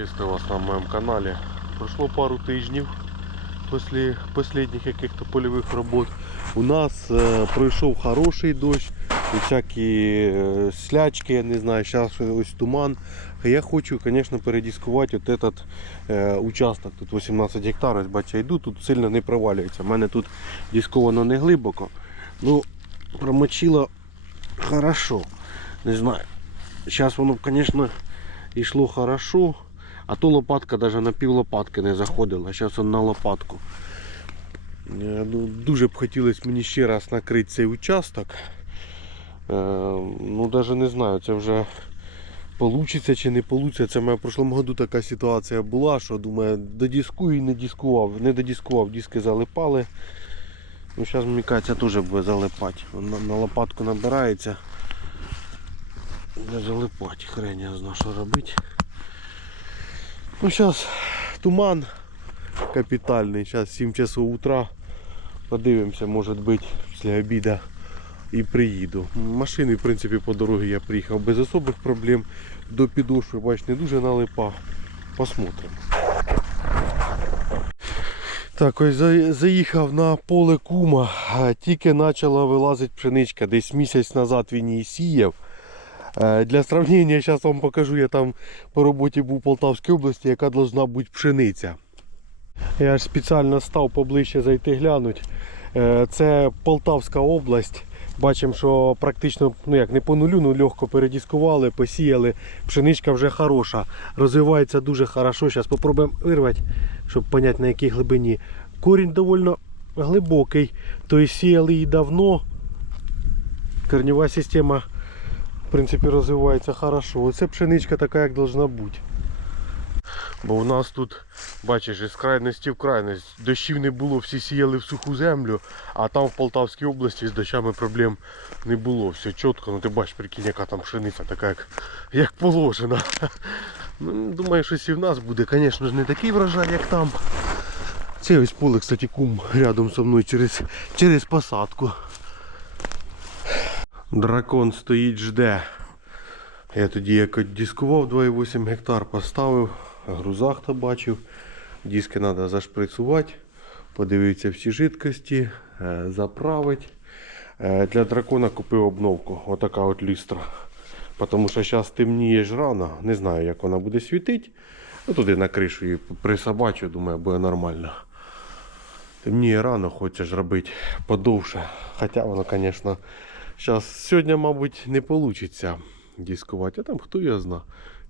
Приветствую вас на моем канале. Прошло пару тижнів після останніх каких-то польових робот. У нас е, пройшов хороший дощ, всякі е, слячки, я не знаю, зараз ось туман. Я хочу, звісно, передискувати от этот е, участок. Тут 18 гектар, ось йду, тут сильно не провалюється. У мене тут дисковано не глибоко. Ну, промочило хорошо. Не знаю. Зараз воно, звісно, йшло хорошо, а то лопатка навіть на пів лопатки не заходила. Зараз он на лопатку. Е, Ну, дуже б хотілося мені ще раз накрити цей участок. Е, ну, навіть не знаю, це вже получиться чи не получиться. Це в мене в прошлому году така ситуація була, що думаю, додіскую і не дискував. Не додіскував, диски залипали. Ну, зараз, мені кажеться, теж буде залипати. На, на лопатку набирається. Не залипати, хрень я знаю, що робити. Ну, зараз туман капітальний, зараз 7 часов утра. Подивимося, може бути, після обіду і приїду. Машини, в принципі, по дорозі я приїхав без особих проблем. До підошви, бач, не дуже налипав. Посмотримо. Так, ось заїхав на поле кума. Тільки почала вилазити пшеничка. Десь місяць назад він її сіяв. Е, Для сравнення зараз вам покажу, я там по роботі був у Полтавській області, яка должна бути пшениця. Я ж спеціально став поближче зайти глянуть. Е, Це Полтавська область. Бачимо, що практично ну як не по нулю, ну легко передіскували, посіяли. Пшеничка вже хороша. Розвивається дуже хорошо. Зараз спробуємо вирвати, щоб зрозуміти на якій глибині. Корінь доволі глибокий. Тобто сіяли її давно. Корнева система в принципі розвивається хорошо. Оце пшеничка така, як должна бути. Бо у нас тут, бачиш, із крайності в крайність. Дощів не було, всі сіяли в суху землю, а там в Полтавській області з дощами проблем не було. Все чітко, ну ти бачиш, прикинь, яка там пшениця, така як, як положено. Ну, думаю, що і в нас буде, звісно ж, не такий врожай, як там. Це ось поле, кстати, кум рядом со мною через, через посадку. Дракон стоїть, жде. Я тоді як дискував 2,8 гектар, поставив, грузах то бачив. Диски треба зашприцувати, подивитися всі жидкості, е, заправити. Е, Для дракона купив обновку, отака от люстра. Тому що зараз темніє ж рано, не знаю як вона буде світити. Ну, туди на кришу її присобачу, думаю, буде нормально. Темніє рано, хочеш робити подовше. Хоча воно, звісно, зараз сьогодні, мабуть, не вийде дискувати, а там хто його зна.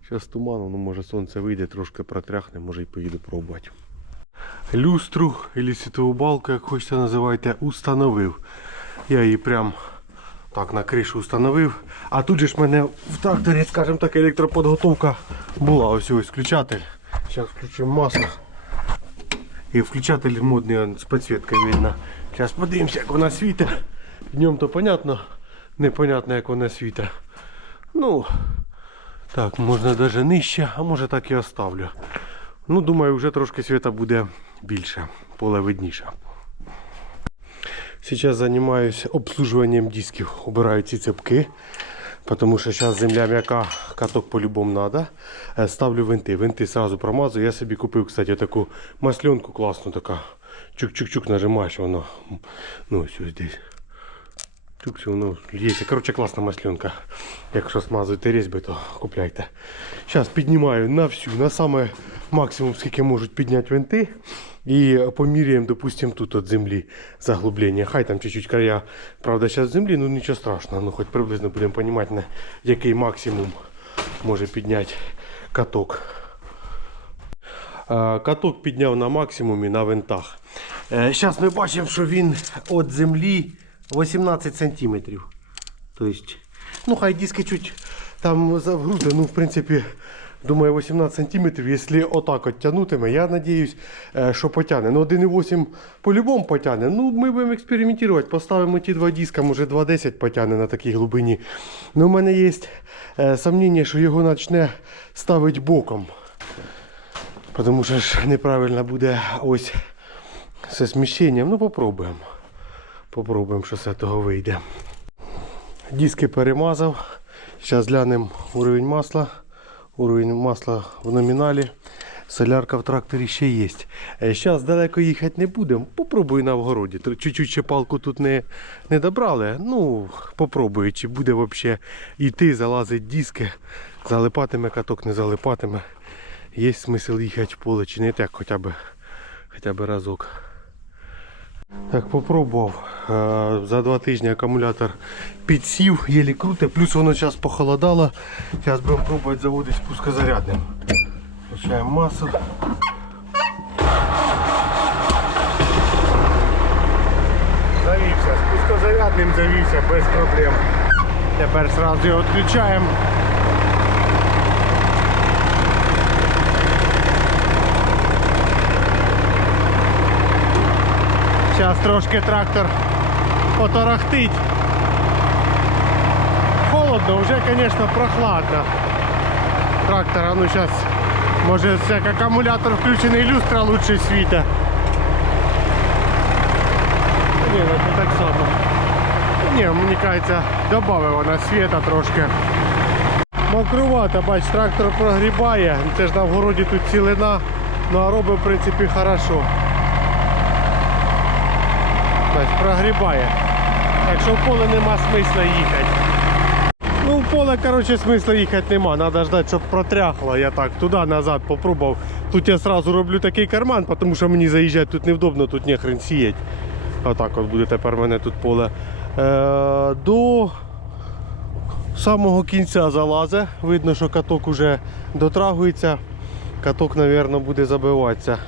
Зараз туман, ну може сонце вийде, трошки протряхне, може і поїду пробувати. Люстру або світову балку, як хочете називайте, установив. Я її прям так на кришу установив. А тут же ж в мене в тракторі, скажімо так, електроподготовка була. Ось ось включатель. Зараз включимо масло. І включатель модний з підсвіткою видно. Зараз подивимося, як вона світить. Днем то понятно, непонятно як вона світить. Ну, так, можна навіть нижче, а може так і оставлю. Ну, думаю, вже трошки світа буде більше, поле видніше. Сейчас займаюся обслуживанням дисків. Убираю ці цепки. Потому що зараз земля м'яка, каток по-любому треба. Ставлю винти. Винти сразу промазую. Я собі купив, кстати, таку масленку класну така. Чук-чук-чук нажимаєш, воно. Ну, ось ось десь. Все, воно лється. Коротше, класна масленка. Якщо смазуєте різьби, то купляйте. Зараз піднімаю на всю, на саме максимум, скільки можуть підняти винти. І поміряємо, допустимо, тут от землі заглублення. Хай там чуть-чуть края, правда, зараз землі, ну нічого страшного. Ну хоч приблизно будемо розуміти, на який максимум може підняти каток. Е, Каток підняв на максимумі на винтах. Зараз ми бачимо, що він від землі 18 сантиметрів. Тобто, ну хай диски чуть там загрузили, ну в принципі, думаю 18 сантиметрів, якщо отак от тягнутиме, я надіюсь, е, що потягне. Ну 1,8 по-любому потягне. Ну ми будемо експериментувати, поставимо ті два диска, може 2,10 потягне на такій глибині. Ну в мене є е, сумніння, що його почне ставити боком. Тому що ж неправильно буде ось зі зміщенням. Ну попробуємо. Попробуємо, що з цього вийде. Диски перемазав. Зараз глянемо уровень масла Уровень масла в номіналі. Солярка в тракторі ще є. Зараз далеко їхати не будемо. Попробую на вгороді. Чуть-чуть ще палку тут не, не добрали. Ну, попробую, чи буде взагалі йти, залазить диски, залипатиме каток, не залипатиме. Є смисл їхати в поле чи не так хоча б, хоча б разок. Так, попробував. Е, За два тижні акумулятор підсів, єлі круте, плюс воно зараз похолодало. Зараз будемо пробувати заводити пускозарядним. Включаємо масу. Завівся, з пускозарядним завівся без проблем. Тепер одразу його відключаємо. Зараз трошки трактор поторохтить. Холодно, вже, звісно, прохладно. Трактора, ну зараз, може, як акумулятор включений, люстра лучше світа. Ні, ну так само. Ні, мені кажеться, додав вона світа трошки. Мокрувато, бач, трактор прогрібає. Це ж на вгороді тут цілина, ну а робить в принципі хорошо. Тобто прогрібає. Так що в поле нема смисла їхати. Ну в поле, коротше, смисла їхати нема. Треба ждати, щоб протряхло. Я так туди-назад попробував. Тут я одразу роблю такий карман, тому що мені заїжджати тут невдобно, тут не хрен сіять. Отак от буде тепер в мене тут поле. Е, до самого кінця залазить. Видно, що каток уже дотрагується. Каток, мабуть, буде забиватися.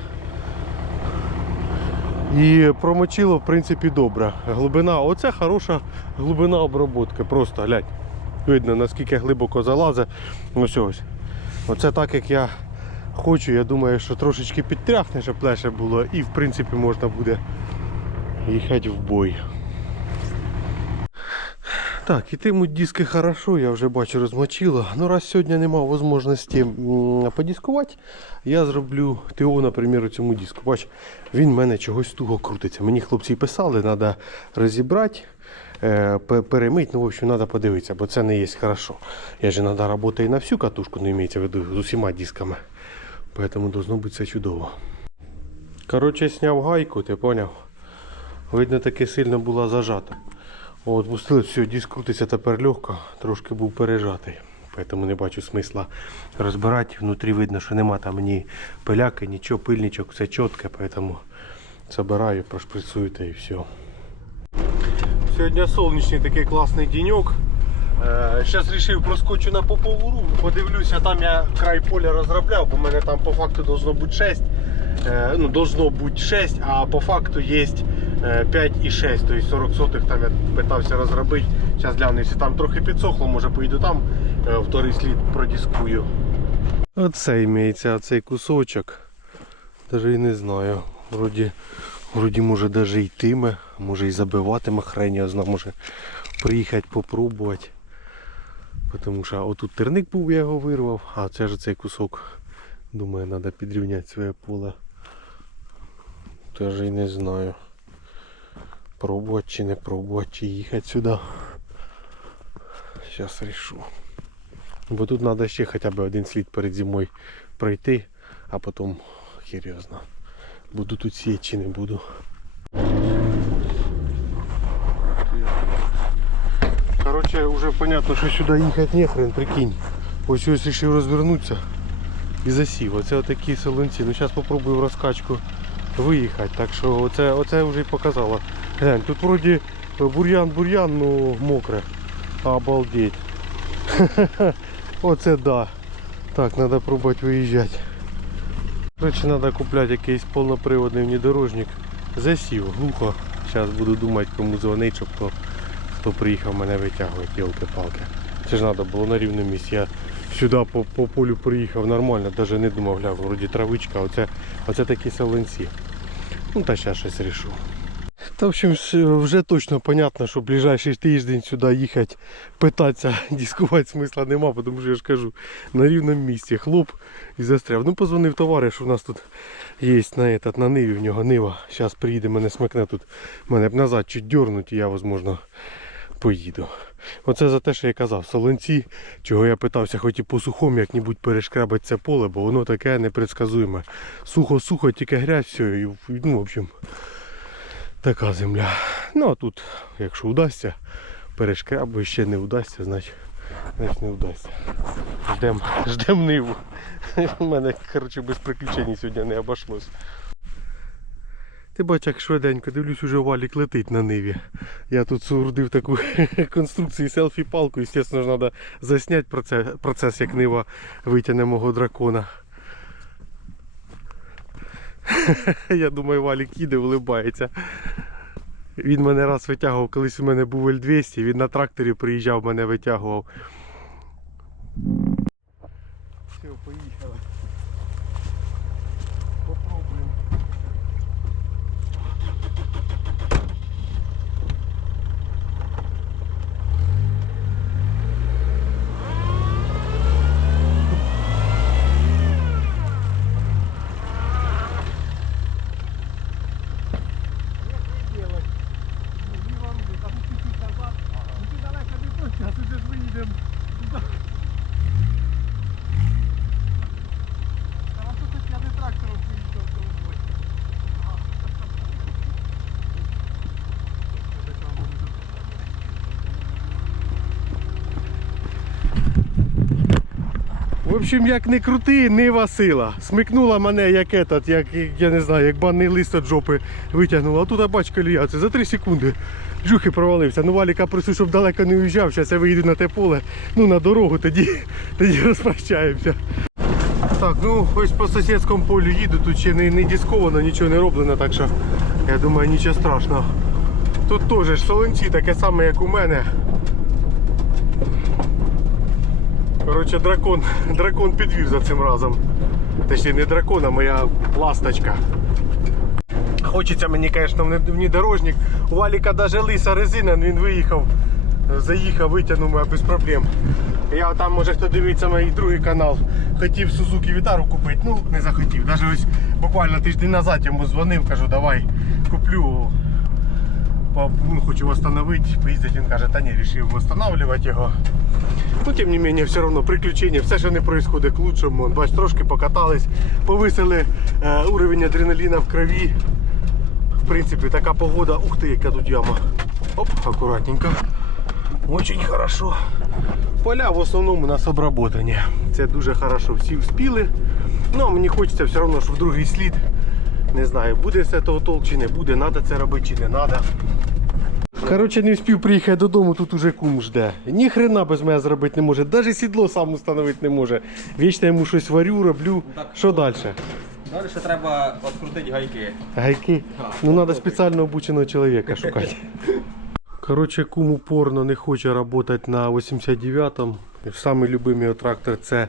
І промочило, в принципі, добре. Глибина, оце хороша глибина обробки. Просто глянь. Видно, наскільки глибоко залазить. Ось ось. Оце так, як я хочу. Я думаю, що трошечки підтряхне, щоб легше було. І в принципі можна буде їхати в бой. Так, ітимуть диски хорошо, я вже бачу розмочило. Ну раз сьогодні немає можливості м, подіскувати, я зроблю ТО, наприклад, цьому диску. Бач, він в мене чогось туго крутиться. Мені хлопці писали, треба розібрати, е, перемити, ну в общем, треба подивитися, бо це не є хорошо. Я же треба працювати і на всю катушку, не імеється в виду, з усіма дисками. Поэтому должно бути все чудово. Коротше, зняв гайку, ти поняв? Видно, таки сильно була зажата. От, все, диск крутиться тепер легко, трошки був пережатий. Поэтому не бачу смисла розбирати. Внутрі видно, що нема там ні пиляки, нічого, пильничок, все чітке, поэтому забираю, прошприцую та і все. Сьогодні сонячний такий класний денек. Зараз вирішив проскочу на попову руку, подивлюся, там я край поля розробляв, бо в мене там по факту должно бути 6. Е, ну, должно бути 6, а по факту є 5 і 6, тобто 40 сотих там я питався розробити. Зараз гляну, якщо там трохи підсохло, може поїду там, е, вторий слід продискую. Оце імеється, цей кусочок. Даже і не знаю. Вроді, вроді може даже йтиме, може і забиватиме хрень, я знаю, може приїхати попробувати. Тому що отут терник був, я його вирвав, а це ж цей кусок. Думаю, треба підрівняти своє поле. Теж і не знаю. Пробувати чи не пробувати, чи їхати сюди. Зараз рішу. Бо тут треба ще хоча б один слід перед зимою пройти, а потім зна. Буду тут сіяти чи не буду. Короче, уже понятно, що сюди їхати не хрен, прикинь. Ось ось вирішив розвернутися і засів. Оце отакі солонці. Ну зараз спробую в розкачку виїхати. Так що оце, оце вже й показало. Глянь, тут вроді бур'ян-бур'ян, ну мокре. Обалдеть. Оце да. Так, треба пробувати виїжджати. Короче, треба купляти якийсь повноприводний внедорожник. Засів, глухо. Зараз буду думати, кому дзвонити, щоб хто, хто приїхав мене витягувати, тілки-палки. Це ж треба було на рівному місці. Я сюди по, по полю приїхав нормально, навіть не думав, гля, вроді травичка, оце, оце такі солонці. Ну та зараз щось рішу. Та в общем, вже точно понятно, що ближайший тиждень сюди їхати, питатися, дискувати смисла нема, тому що я ж кажу, на рівному місці хлоп і застряв. Ну позвонив товариш, у нас тут є на, этот, на ниві, в нього нива. Зараз приїде, мене смикне тут, мене б назад чуть дернуть, і я, можливо, поїду. Оце за те, що я казав, солонці, чого я питався, хоч і по сухому як-небудь перешкрабати це поле, бо воно таке непредсказуєме. Сухо-сухо, тільки грязь, все, і, ну, в общем, така земля. Ну а тут, якщо вдасться, перешкрабую, ще не вдасться, значить, значить не вдасться. Ждем, ждем ниву. У мене, коротше, без приключень сьогодні не обошлось. Ти бач, як швиденько, дивлюсь, уже валік летить на ниві. Я тут соорудив таку конструкцію селфі-палку, звісно треба засняти процес, як нива витягне мого дракона. Я думаю, валік їде, улибається. Він мене раз витягував, колись у мене був L200, він на тракторі приїжджав, мене витягував. Все, поїхали. Попробуємо. делать. Ну, не вам там чуть-чуть назад. Ну ты далеко не то, сейчас уже ж выедем туда. Хорошо, хоть я не трактором приїхав з тобою. В общем, як не крути, нива сила. Смикнула мене як этот, як я не знаю, як банний лист від жопи витягнула. А тут бач колія, це за 3 секунди. Жухи провалився. Ну валіка просив, щоб далеко не уїжджав. Зараз я виїду на те поле, ну на дорогу, тоді, тоді розпрощаємося. Так, ну ось по сусідському полю їду, тут ще не, не дисковано, нічого не роблено, так що я думаю нічого страшного. Тут теж солонці таке саме, як у мене. Коротше, дракон, дракон підвів за цим разом. Точніше, не дракон, а моя ласточка. Хочеться мені, звісно, внедорожник. У Валіка навіть лиса резина, він виїхав, заїхав, витягнув мене без проблем. Я там, може хто дивиться мій другий канал, хотів Suzuki Vitara купити, ну не захотів. Навіть ось буквально тиждень назад йому дзвонив, кажу, давай куплю. По- ну, хочу восстановити, поїздити, він каже, та ні, вирішив встановлювати його. Ну, тим не менее, все одно приключення, все, що не відбувається к лучшему. Бач, трошки покатались, повисили е, уровень адреналіна в крові. В принципі, така погода. Ух ти, яка тут яма. Оп, акуратненько. Очень хорошо. Поля в основному у нас обработані. Це дуже хорошо всі вспіли. Ну, мені хочеться все одно, що в другий слід. Не знаю, буде це того толк чи не буде, треба це робити чи не треба. Коротше, не встиг приїхати додому, тут уже кум жде. Ні хрена без мене зробити не може, навіть сідло сам установити не може. Вічно йому щось варю, роблю. Так. Що далі? Далі треба відкрутити гайки. Гайки. Ну треба спеціально обученого чоловіка шукати. Коротше, кум упорно не хоче працювати на 89-му. Самий любимий трактор це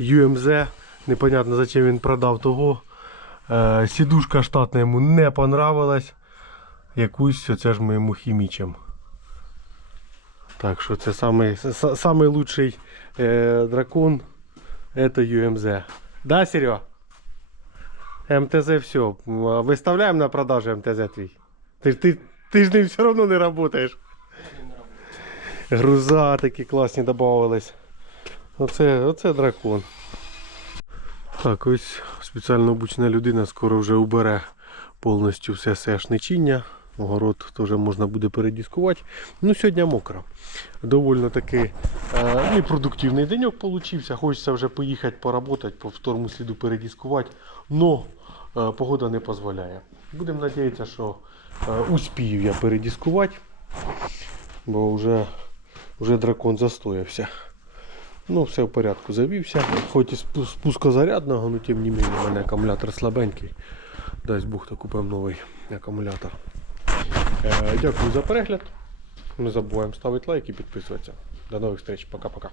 UMZ. Непонятно, зачем він продав того. Е, Сідушка штатна йому не понравилась. Якусь оце ж ми йому хімічимо. Так що це самий, е, дракон. Это UMZ. Да, Серега? МТЗ все. Выставляем на продажу МТЗ твій. Ти, ти, ти ж ним все одно не працюєш. Груза такі класні додавались. Оце, оце дракон. Так, ось спеціально обучена людина скоро вже убере повністю все сешничіння. Огород теж можна буде передіскувати. Ну, сьогодні мокро. Довольно таки е, непродуктивний денек получився. Хочеться вже поїхати поработати, по второму сліду передіскувати. Но е, погода не дозволяє. Будемо сподіватися, що е, успію я передіскувати, бо вже, вже дракон застоявся. Ну, все в порядку, завівся. Хоч і спу- спускозарядного, але тим не менше, у мене акумулятор слабенький. Дасть Бог, то купимо новий акумулятор. Е, дякую за перегляд. Не забуваємо ставити лайк і підписуватися. До нових зустріч. Пока-пока.